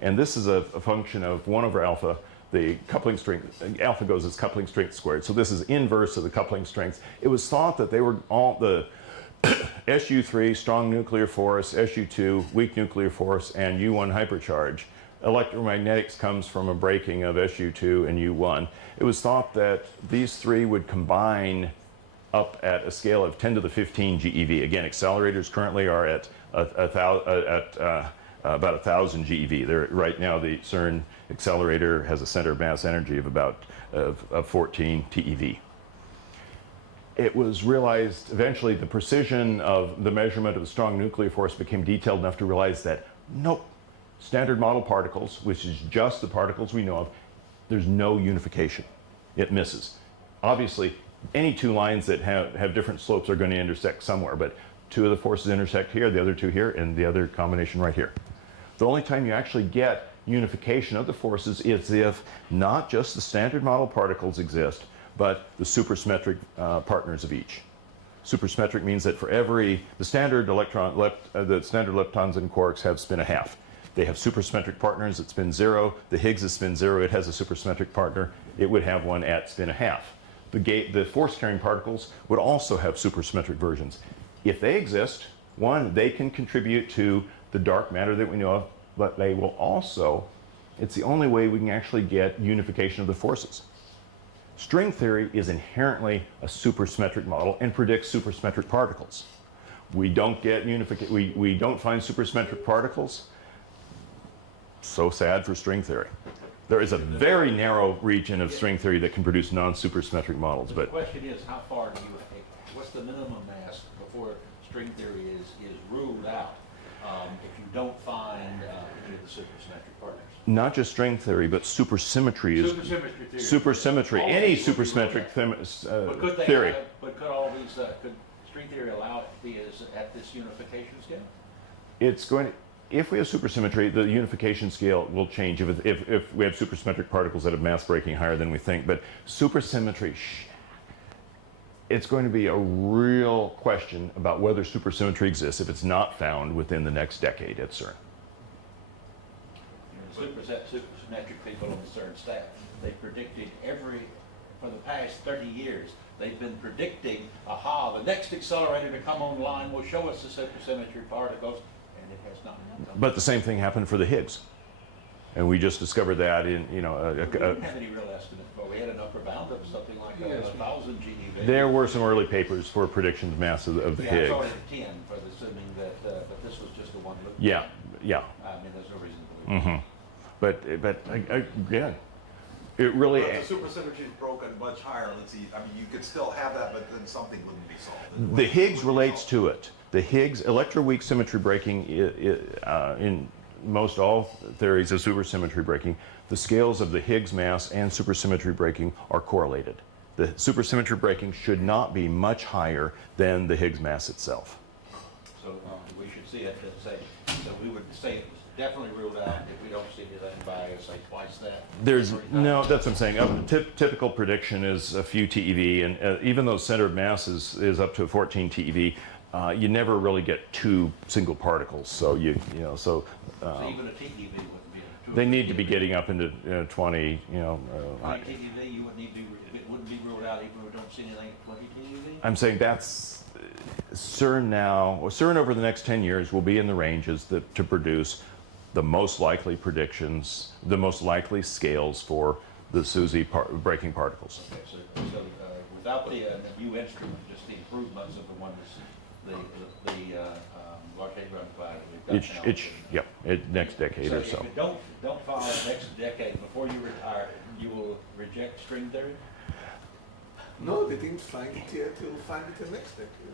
And this is a function of 1 over alpha. The coupling strength, alpha goes as coupling strength squared. So this is inverse of the coupling strengths. It was thought that they were all the SU3, strong nuclear force, SU2, weak nuclear force, and U1 hypercharge. Electromagnetics comes from a breaking of SU2 and U1. It was thought that these three would combine up at a scale of 10 to the 15 GeV. Again, accelerators currently are at about 1,000 GeV. Right now, the CERN accelerator has a center of mass energy of about 14 TeV. It was realized eventually the precision of the measurement of the strong nuclear force became detailed enough to realize that nope, standard model particles, which is just the particles we know of, there's no unification. It misses. Obviously, any two lines that have different slopes are going to intersect somewhere, but two of the forces intersect here, the other two here, and the other combination right here. The only time you actually get unification of the forces is if not just the standard model particles exist, but the supersymmetric partners of each. Supersymmetric means that for the standard leptons and quarks have spin 1/2. They have supersymmetric partners that spin 0. The Higgs is spin 0. It has a supersymmetric partner. It would have one at spin 1/2. The force-carrying particles would also have supersymmetric versions. If they exist, one, they can contribute to the dark matter that we know of, but they will also, it's the only way we can actually get unification of the forces. String theory is inherently a supersymmetric model and predicts supersymmetric particles. We don't get we don't find supersymmetric particles. So sad for string theory. There is a very narrow region of string theory that can produce non-supersymmetric models, The but question is, how far do you take? What's the minimum mass before string theory is ruled out? If you don't find any of the supersymmetric partners. not just string theory, but supersymmetry is Supersymmetry theory. supersymmetry. All Any these would be supersymmetric But could they theory. But could all these, could string theory allow it to be at this unification scale? It's going to, if we have supersymmetry, the unification scale will change if we have supersymmetric particles that have mass breaking higher than we think. But supersymmetry, it's going to be a real question about whether supersymmetry exists if it's not found within the next decade at CERN. Supersymmetric people on the CERN staff, they predicted for the past 30 years, they've been predicting, the next accelerator to come online will show us the supersymmetric particles, and it has not come. But the same thing happened for the Higgs. And we just discovered that in, We didn't have any real estimate, but we had an upper bound of something like 1,000 GeV. there were some early papers for predictions of mass of the Yeah, Higgs. it's already at 10 for the assuming that, but this was just the one look. Yeah. I mean, there's no reason to believe. Mm-hmm. But again, it really. But if the supersymmetry is broken much higher, let's see, I mean, you could still have that, but then something wouldn't be solved. The Higgs relates to it. The Higgs, electroweak symmetry breaking, in most all theories of supersymmetry breaking, the scales of the Higgs mass and supersymmetry breaking are correlated. The supersymmetry breaking should not be much higher than the Higgs mass itself. So we should see it and say, so we would say it was definitely ruled out if we don't see anything by, say, twice that. There's 3 times. no, that's what I'm saying. Typical prediction is a few TeV, and even though center of mass is up to 14 TeV, you never really get two single particles. So So even a TeV wouldn't be a they need to be getting up into 20. 20 TeV, you wouldn't need to, it wouldn't be ruled out even if we don't see anything at 20 TeV? I'm saying that's CERN now. CERN over the next 10 years will be in the ranges to produce the most likely predictions, the most likely scales for the SUSY breaking particles. Okay, so without the new instrument, just the improvements of the one the Large Hadron Collider we've got now. Next decade or If so. you don't follow the next decade before you retire, you will reject string theory? No, they didn't find it yet. You'll find it the next decade.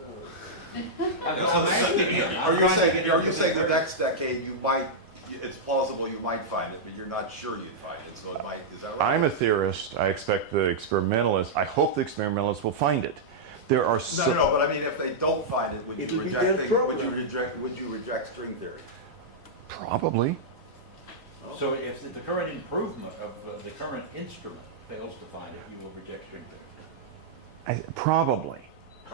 Are you saying the next decade you might, it's plausible you might find it, but you're not sure you'd find it, so it might, is that right? I'm a theorist. I expect the experimentalists, I hope the experimentalists will find it. There are No, but I mean, if they don't find it, would you It'll be reject their things, program. would you reject string theory? Probably. So if the current improvement of the current instrument fails to find it, you will reject string theory? Probably.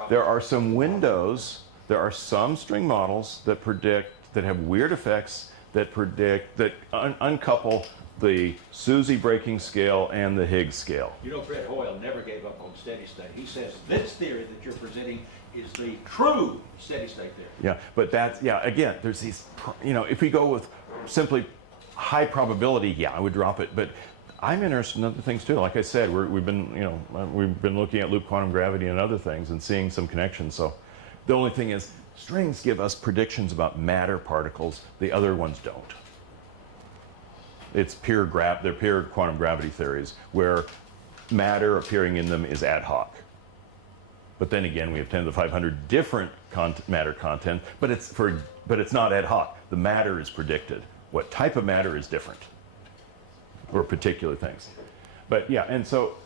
There are some windows, there are some string models that predict, that have weird effects that predict, that uncouple the SUSY breaking scale and the Higgs scale. You know, Fred Hoyle never gave up on steady state. He says this theory that you're presenting is the true steady state theory. Yeah, but that's, again, there's these, if we go with simply high probability, I would drop it. But I'm interested in other things too. Like I said, we've been looking at loop quantum gravity and other things and seeing some connections. So the only thing is, strings give us predictions about matter particles. The other ones don't. It's they're pure quantum gravity theories where matter appearing in them is ad hoc. But then again, we have 10 to the 500 different matter content, but it's not ad hoc. The matter is predicted. What type of matter is different, or particular things. But and so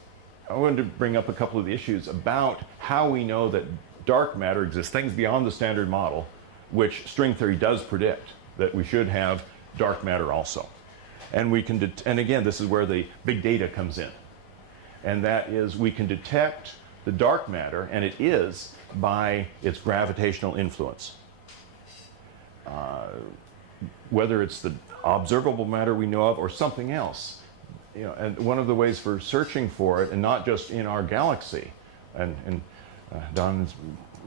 I wanted to bring up a couple of the issues about how we know that dark matter exists, things beyond the standard model, which string theory does predict, that we should have dark matter also. And we can, and again, this is where the big data comes in. And that is, we can detect the dark matter, and it is by its gravitational influence. Whether it's the observable matter we know of or something else. And one of the ways for searching for it, and not just in our galaxy, and Don is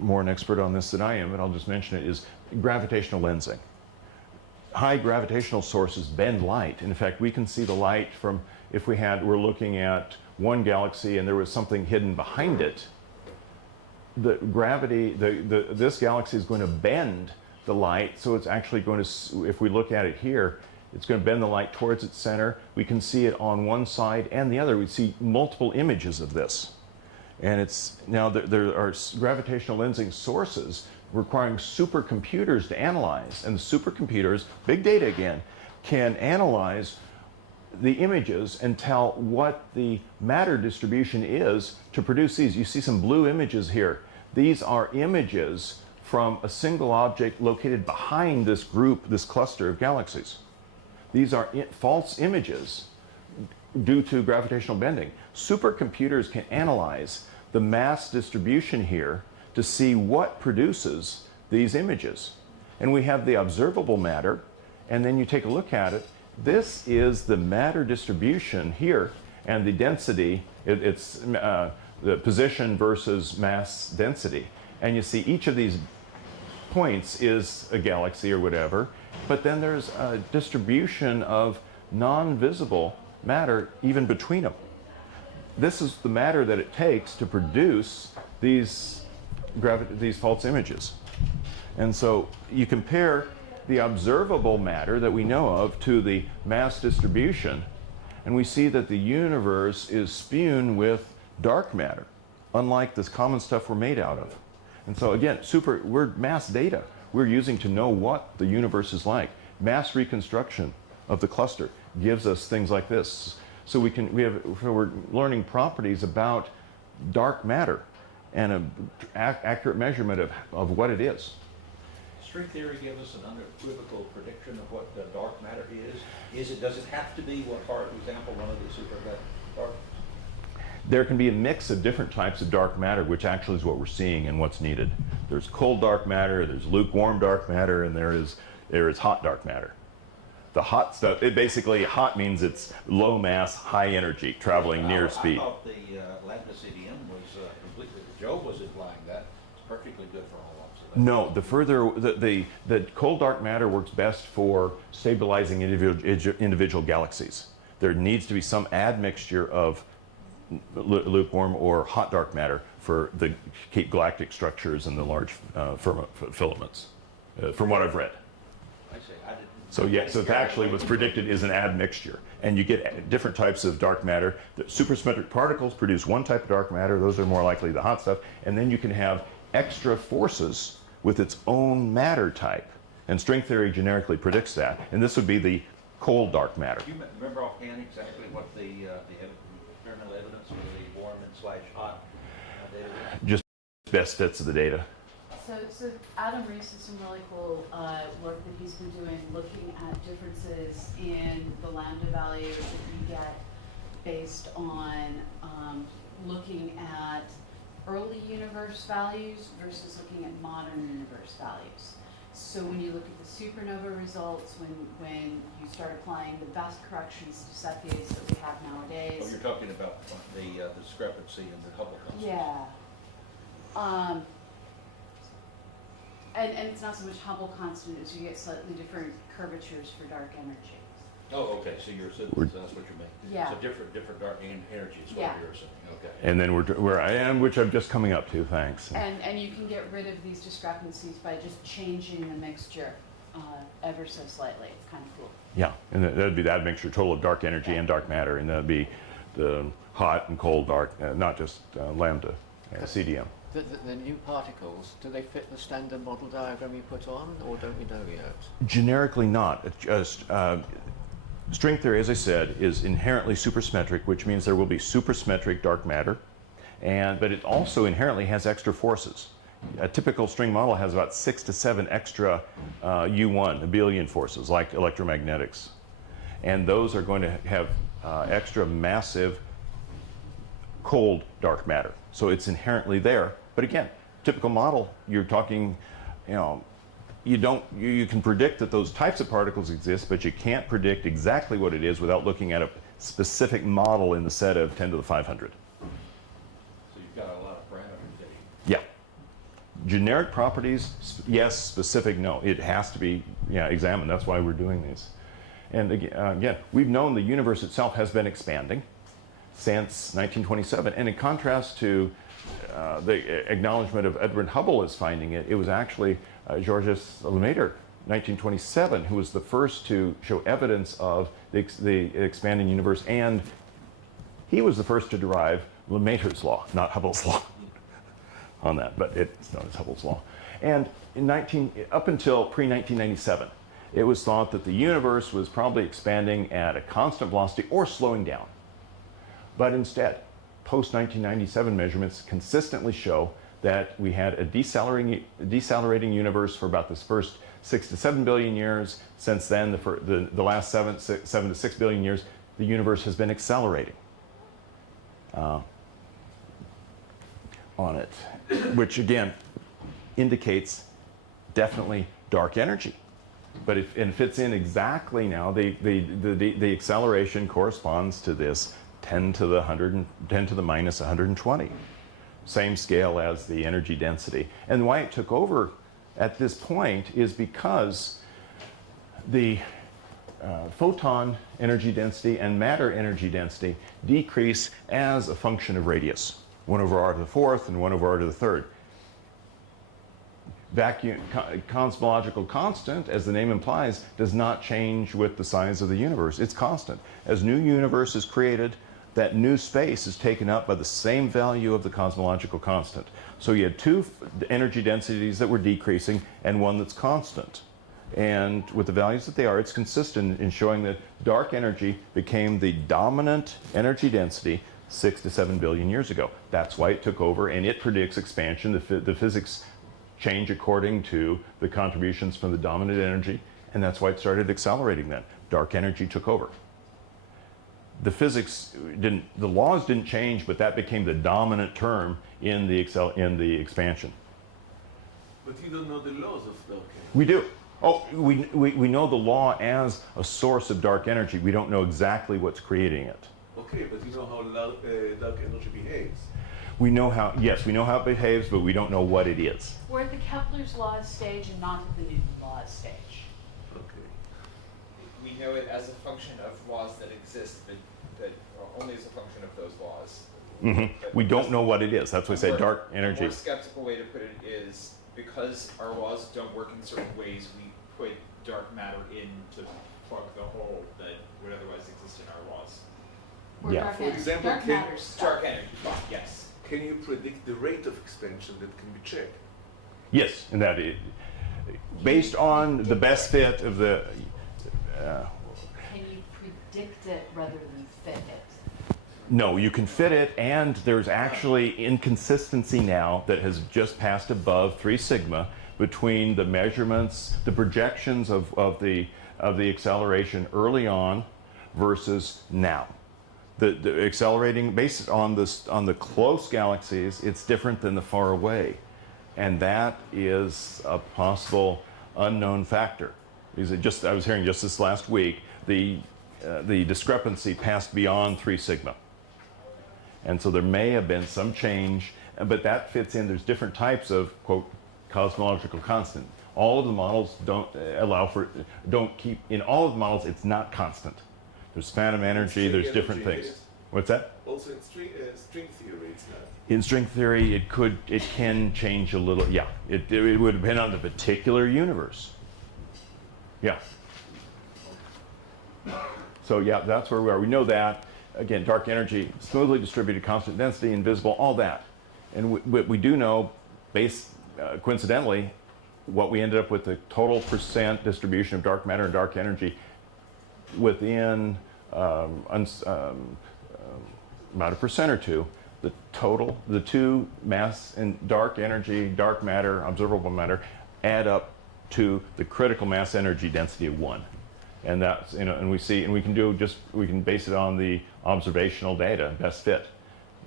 more an expert on this than I am, but I'll just mention it, is gravitational lensing. High gravitational sources bend light. In fact, we can see the light from, if we're looking at one galaxy and there was something hidden behind it, the gravity, this galaxy is going to bend the light, so it's actually going to, if we look at it here, it's going to bend the light towards its center. We can see it on one side and the other. We see multiple images of this. And it's, now there are gravitational lensing sources requiring supercomputers to analyze. And the supercomputers, big data again, can analyze the images and tell what the matter distribution is to produce these. You see some blue images here. These are images from a single object located behind this group, this cluster of galaxies. These are false images due to gravitational bending. Supercomputers can analyze the mass distribution here to see what produces these images. And we have the observable matter, and then you take a look at it. This is the matter distribution here, and the density, it's the position versus mass density. And you see each of these points is a galaxy or whatever, but then there's a distribution of non-visible matter even between them. This is the matter that it takes to produce these false images. And so you compare the observable matter that we know of to the mass distribution, and we see that the universe is spewed with dark matter, unlike this common stuff we're made out of. And so again, we're mass data we're using to know what the universe is like. Mass reconstruction of the cluster gives us things like this. So we're learning properties about dark matter and an accurate measurement of what it is. String theory gives us an unequivocal prediction of what the dark matter is. Does it have to be, for example, one of the super dark? There can be a mix of different types of dark matter, which actually is what we're seeing and what's needed. There's cold dark matter, there's lukewarm dark matter, and there is hot dark matter. The hot stuff, basically hot means it's low mass, high energy, traveling near speed. I thought the Leibniz idiom was completely, Joe was implying that. It's perfectly good for all opposites. No, the further the cold dark matter works best for stabilizing individual galaxies. There needs to be some admixture of lukewarm or hot dark matter for the keep galactic structures and the large filaments, from what I've read. I say, I didn't. So yeah, so it's actually what's predicted is an admixture, and you get different types of dark matter. The supersymmetric particles produce one type of dark matter; those are more likely the hot stuff, and then you can have extra forces with its own matter type, and string theory generically predicts that, and this would be the cold dark matter. Do you remember offhand exactly what the external evidence for the warm and slash hot data was? Just best fits of the data. So Adam Reese has some really cool work that he's been doing looking at differences in the lambda values that you get based on looking at early universe values versus looking at modern universe values. So when you look at the supernova results, when you start applying the best corrections to Cepheus that we have nowadays. Oh, you're talking about the discrepancy in the Hubble constant. Yeah. And it's not so much Hubble constant as you get slightly different curvatures for dark energy. Oh, okay, so you're, so that's what you're making. Yeah. So different dark energy is what Yeah. you're saying, okay. And then where I am, which I'm just coming up to, thanks. And you can get rid of these discrepancies by just changing the mixture ever so slightly. It's kind of cool. Yeah, and that'd be that mixture total of dark energy and dark matter, and that'd be the hot and cold dark, not just lambda, CDM. The new particles, do they fit the standard model diagram you put on, or don't we know yet? Generically not. It's just, string theory, as I said, is inherently supersymmetric, which means there will be supersymmetric dark matter, but it also inherently has extra forces. A typical string model has about 6 to 7 extra U1 abelian forces, like electromagnetics. And those are going to have extra massive cold dark matter. So it's inherently there. But again, typical model, you're talking, you can predict that those types of particles exist, but you can't predict exactly what it is without looking at a specific model in the set of 10 to the 500. So you've got a lot of parameters there. Yeah. Generic properties, yes. Specific, no. It has to be examined. That's why we're doing these. And again, we've known the universe itself has been expanding since 1927. And in contrast to the acknowledgement of Edwin Hubble as finding it, it was actually Georges Lemaitre, 1927, who was the first to show evidence of the expanding universe. And he was the first to derive Lemaitre's law, not Hubble's law. On that, but it's known as Hubble's law. And up until pre-1997, it was thought that the universe was probably expanding at a constant velocity or slowing down. But instead, post-1997 measurements consistently show that we had a decelerating universe for about this first 6 to 7 billion years. Since then, the last 7 to 6 billion years, the universe has been accelerating on it, which again indicates definitely dark energy. But it fits in exactly now. The acceleration corresponds to this 10 to the minus 120. Same scale as the energy density. And why it took over at this point is because the photon energy density and matter energy density decrease as a function of radius. 1 over r to the 4th and 1 over r to the 3rd. Vacuum cosmological constant, as the name implies, does not change with the size of the universe. It's constant. As new universe is created, that new space is taken up by the same value of the cosmological constant. So you had 2 energy densities that were decreasing and 1 that's constant. And with the values that they are, it's consistent in showing that dark energy became the dominant energy density 6 to 7 billion years ago. That's why it took over, and it predicts expansion. The physics change according to the contributions from the dominant energy, and that's why it started accelerating then. Dark energy took over. The laws didn't change, but that became the dominant term in the expansion. But you don't know the laws of dark energy. We do. Oh, we know the law as a source of dark energy. We don't know exactly what's creating it. Okay, but you know how dark energy behaves. We know how, yes, we know how it behaves, but we don't know what it is. We're at the Kepler's laws stage and not at the Newton laws stage. Okay. We know it as a function of laws that exist, that are only as a function of those laws. But We don't know what it is. That's why I say more- dark A energy. more skeptical way to put it is, because our laws don't work in certain ways, we put dark matter in to plug the hole that would otherwise exist in our laws. We're Yeah. dark For energy. example, Dark can- matter's stuff. Dark energy, yes. Can you predict the rate of expansion that can be checked? Yes, and that it, based on the best fit of the, Can you predict it rather than fit it? no, you can fit it, and there's actually inconsistency now that has just passed above 3 sigma between the measurements, the projections of the acceleration early on versus now. The accelerating based on the close galaxies, it's different than the far away, and that is a possible unknown factor. Because I was hearing just this last week the discrepancy passed beyond 3 sigma, and so there may have been some change, but that fits in. There's different types of quote cosmological constant. All of the models don't keep in all of the models. It's not constant. There's phantom energy, String there's different energy, things. yes. What's that? Also in string theory, it's not. In string theory, it can change a little. Yeah, it would depend on the particular universe. Yeah. So yeah, that's where we are. We know that. Again, dark energy, smoothly distributed, constant density, invisible, all that. And we do know, coincidentally, what we ended up with the total percent distribution of dark matter and dark energy within about a percent or two, the two mass and dark energy, dark matter, observable matter, add up to the critical mass energy density of 1. And that's, and we can base it on the observational data, best fit.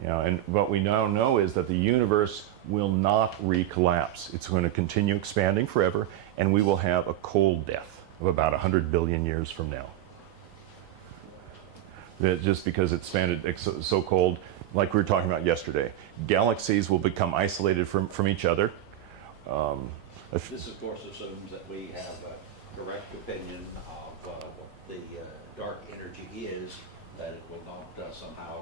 And what we now know is that the universe will not recollapse. It's going to continue expanding forever, and we will have a cold death of about 100 billion years from now. Just because it's expanded so cold, like we were talking about yesterday. Galaxies will become isolated from each other. This, of course, assumes that we have a correct opinion of what the dark energy is, that it will not somehow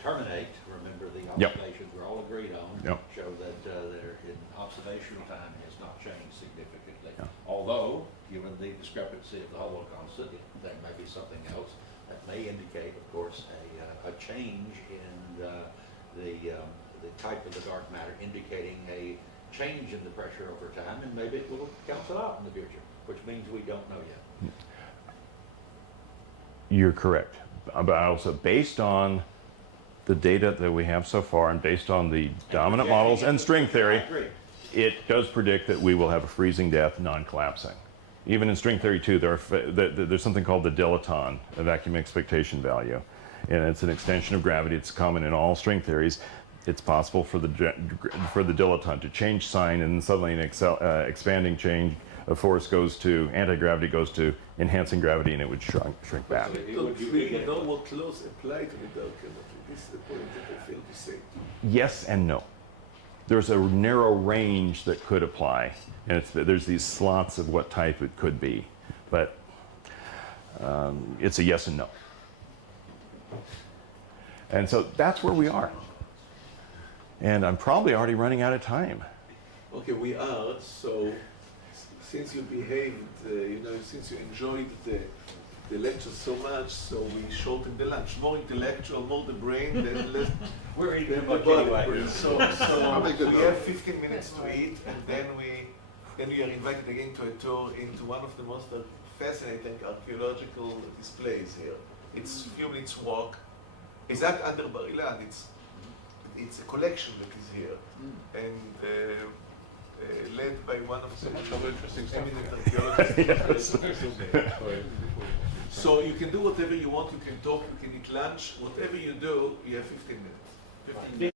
terminate. Remember, the Yep. observations we're all agreed on Yep. show that their observational time has not changed significantly. Yeah. Although, given the discrepancy of the Hubble constant, there may be something else that may indicate, of course, a change in the type of the dark matter, indicating a change in the pressure over time, and maybe it will cancel out in the future, which means we don't know yet. You're correct. But also, based on the data that we have so far, and based on the dominant models and string theory, I agree. it does predict that we will have a freezing death, non-collapsing. Even in string theory too, there's something called the dilaton, a vacuum expectation value, and it's an extension of gravity. It's common in all string theories. It's possible for the dilaton to change sign, and suddenly an expanding change of force goes to anti-gravity, goes to enhancing gravity, and it would shrink back. We don't really know what laws apply to the dark energy. This is the point that I fail to say. Yes and no. There's a narrow range that could apply, and there's these slots of what type it could be, but it's a yes and no. And so that's where we are. And I'm probably already running out of time. Okay, we are. So, since you behaved, since you enjoyed the lecture so much, so we shortened the lunch. More intellectual, more the brain, then less. We're eating than too the much body. anyway. So Probably good we though. have 15 minutes to eat, and then we are invited again to a tour into one of the most fascinating archaeological displays here. It's a few minutes walk. It's not under Bar Ilan. It's a collection that is here, and led by one of the interesting stuff. eminent archaeologists. So you can do whatever you want. You can talk. You can eat lunch. Whatever you do, you have 15 minutes.